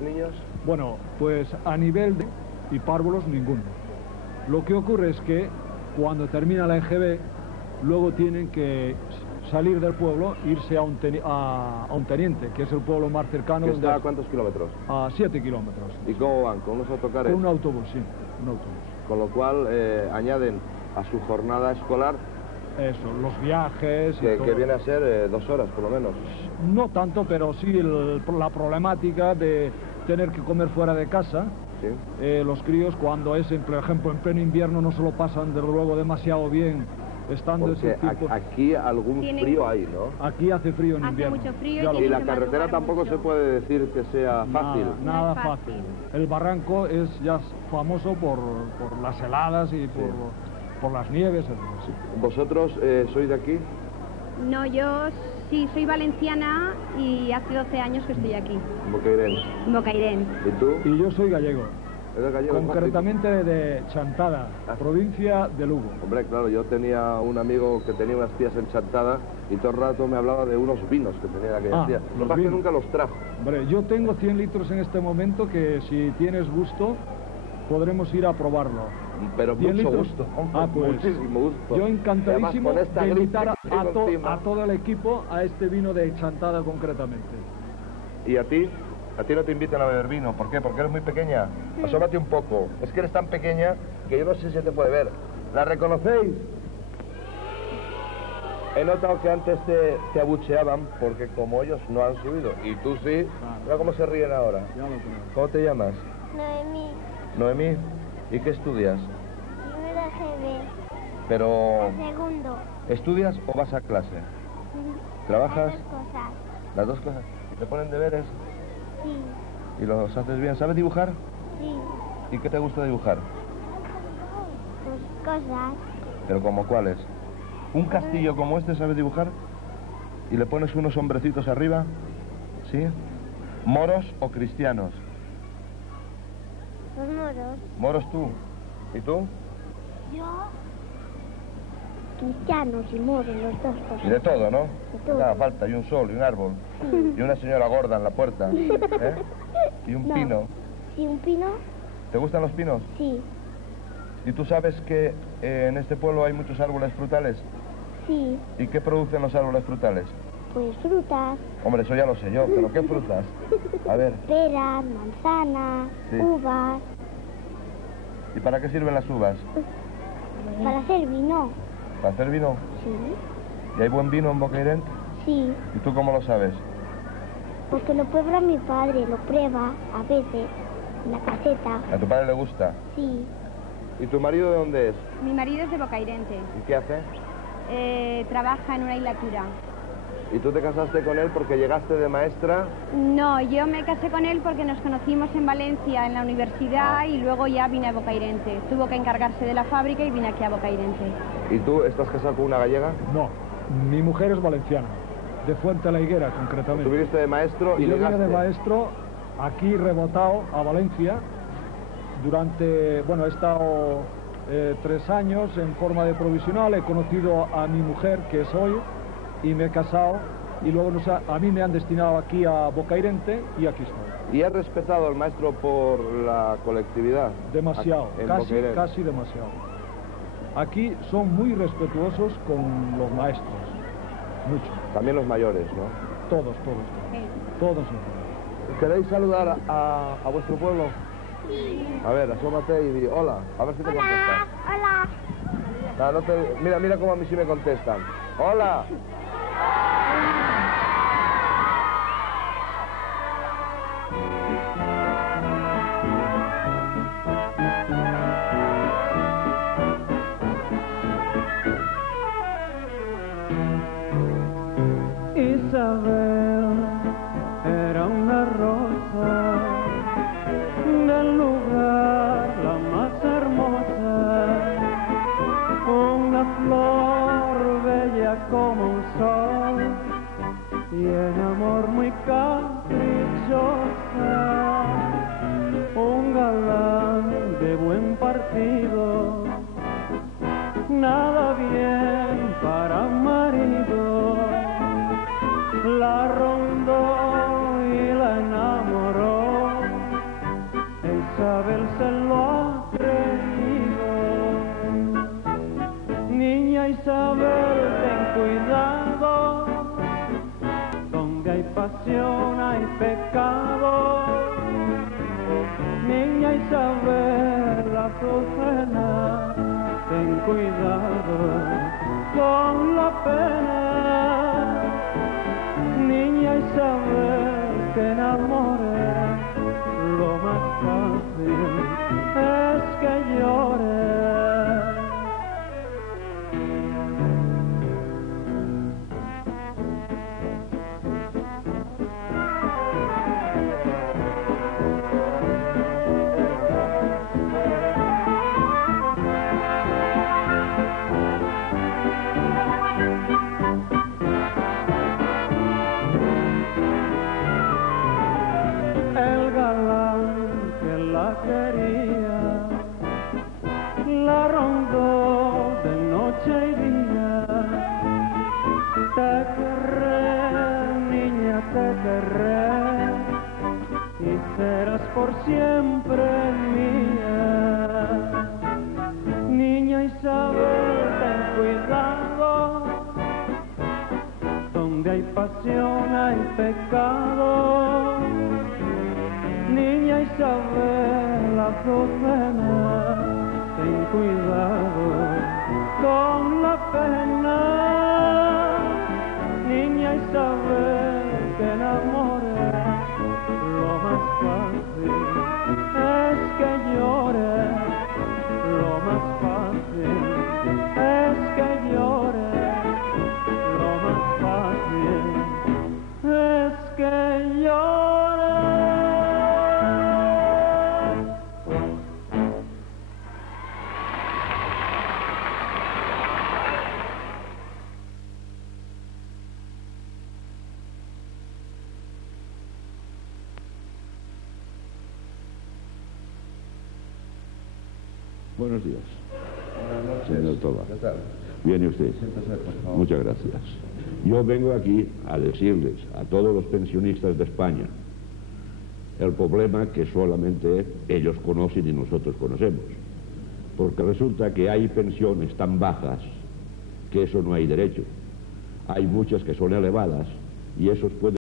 niños? Bueno, pues a nivel de... y párvulos ninguno. Lo que ocurre es que cuando termina la EGB, luego tienen que salir del pueblo, irse a un teniente, que es el pueblo más cercano. ¿Que está a cuántos kilómetros? A 7 kilómetros. ¿Y cómo van? ¿Con unos autocares? Con un autobús, sí, un autobús. Con lo cual añaden a su jornada escolar... Eso, los viajes y todo. Que viene a ser 2 horas, por lo menos. No tanto, pero sí la problemática de tener que comer fuera de casa. Sí. Los críos, cuando es, por ejemplo, en pleno invierno, no se lo pasan, desde luego, demasiado bien. Estando porque ese tipo... aquí algún frío hay, ¿no? Aquí hace frío en invierno. Hace mucho frío y la carretera tampoco se puede decir que sea fácil. Nada fácil. El barranco es ya famoso por las heladas y por las nieves. Sí. ¿Vosotros sois de aquí? No, yo sí soy valenciana y hace 12 años que estoy aquí. Bocairent. Bocairent. ¿Y tú? Y yo soy gallego. ¿Eres gallego? Concretamente de Chantada, provincia de Lugo. Hombre, claro, yo tenía un amigo que tenía unas tías en Chantada y todo el rato me hablaba de unos vinos que tenía aquella tía. Lo que pasa es que nunca los trajo. Hombre, yo tengo 100 litros en este momento que si tienes gusto podremos ir a probarlo. Pero mucho gusto, pues, muchísimo gusto. Yo encantadísimo de invitar a todo el equipo a este vino de Chantada concretamente. ¿Y a ti? A ti no te invitan a beber vino. ¿Por qué? Porque eres muy pequeña. Asómate un poco. Es que eres tan pequeña que yo no sé si se te puede ver. ¿La reconocéis? He notado que antes te abucheaban porque como ellos no han subido y tú sí, mira cómo se ríen ahora. ¿Cómo te llamas? Noemí. Noemí. ¿Y qué estudias? Primero GB. Pero... El segundo. ¿Estudias o vas a clase? ¿Trabajas? Las dos cosas. Las dos cosas. ¿Te ponen deberes? Sí. ¿Y los haces bien? ¿Sabes dibujar? Sí. ¿Y qué te gusta dibujar? Pues cosas. ¿Pero como cuáles? ¿Un castillo como este sabes dibujar? ¿Y le pones unos hombrecitos arriba? ¿Sí? ¿Moros o cristianos? Los moros. ¿Moros tú? ¿Y tú? Yo. Cristianos y moros, los dos cosas. Y de todo, ¿no? De todo. Nada, falta, y un sol, y un árbol. Sí. Y una señora gorda en la puerta. ¿Eh? Y un pino. ¿Sí, un pino? ¿Te gustan los pinos? Sí. ¿Y tú sabes que en este pueblo hay muchos árboles frutales? Sí. ¿Y qué producen los árboles frutales? Pues frutas. Hombre, eso ya lo sé yo, pero ¿qué frutas? A ver. Peras, manzanas, Sí. uvas. ¿Y para qué sirven las uvas? Para hacer vino. ¿Para hacer vino? Sí. ¿Y hay buen vino en Bocairent? Sí. ¿Y tú cómo lo sabes? Porque lo prueba mi padre, lo prueba a veces en la caseta. ¿A tu padre le gusta? Sí. ¿Y tu marido de dónde es? Mi marido es de Bocairente. ¿Y qué hace? Trabaja en una hilatura. ¿Y tú te casaste con él porque llegaste de maestra? No, yo me casé con él porque nos conocimos en Valencia, en la universidad, y luego ya vine a Bocairente. Tuvo que encargarse de la fábrica y vine aquí a Bocairente. ¿Y tú estás casado con una gallega? No, mi mujer es valenciana, de Fuente la Higuera concretamente. Tú viniste de maestro y yo vine llegaste. de maestro aquí rebotado a Valencia durante, bueno, he estado 3 años en forma de provisional, he conocido a mi mujer que es hoy y me he casado y luego a mí me han destinado aquí a Bocairente y aquí estoy. ¿Y has respetado al maestro por la colectividad? Demasiado, En casi Bocairent. demasiado. Aquí son muy respetuosos con los maestros, mucho. También los mayores, ¿no? Todos. Sí. Todos. ¿Queréis saludar a vuestro pueblo? Sí. A ver, asómate y di hola, a ver si te contestan. Hola. No, mira cómo a mí sí me contestan. ¡Hola! Isabel era una rosa del lugar la más hermosa, una flor bella como un sol y en amor muy caprichosa, un galán de buen partido, nada bien para marido, la rondó y la enamoró la azucena, ten cuidado con la pena. Niña Isabel, que enamore, lo más fácil es que llore. El galán que la quería, la rondó de noche y día. Te querré, niña, te querré, y serás por siempre mía. Niña Isabel, ten cuidado, donde hay pasión hay pecado. Niña Isabel, la azucena, ten cuidado con la pena. Niña Isabel, que enamore, lo más fácil es que llore. Lo más fácil es que llore. Lo más fácil es que llore. Buenos días, Buenas noches. señor Toba. ¿Qué tal? Viene usted. Siéntese, por favor. Muchas gracias. Yo vengo aquí a decirles a todos los pensionistas de España el problema que solamente ellos conocen y nosotros conocemos. Porque resulta que hay pensiones tan bajas que eso no hay derecho. Hay muchas que son elevadas y esos pueden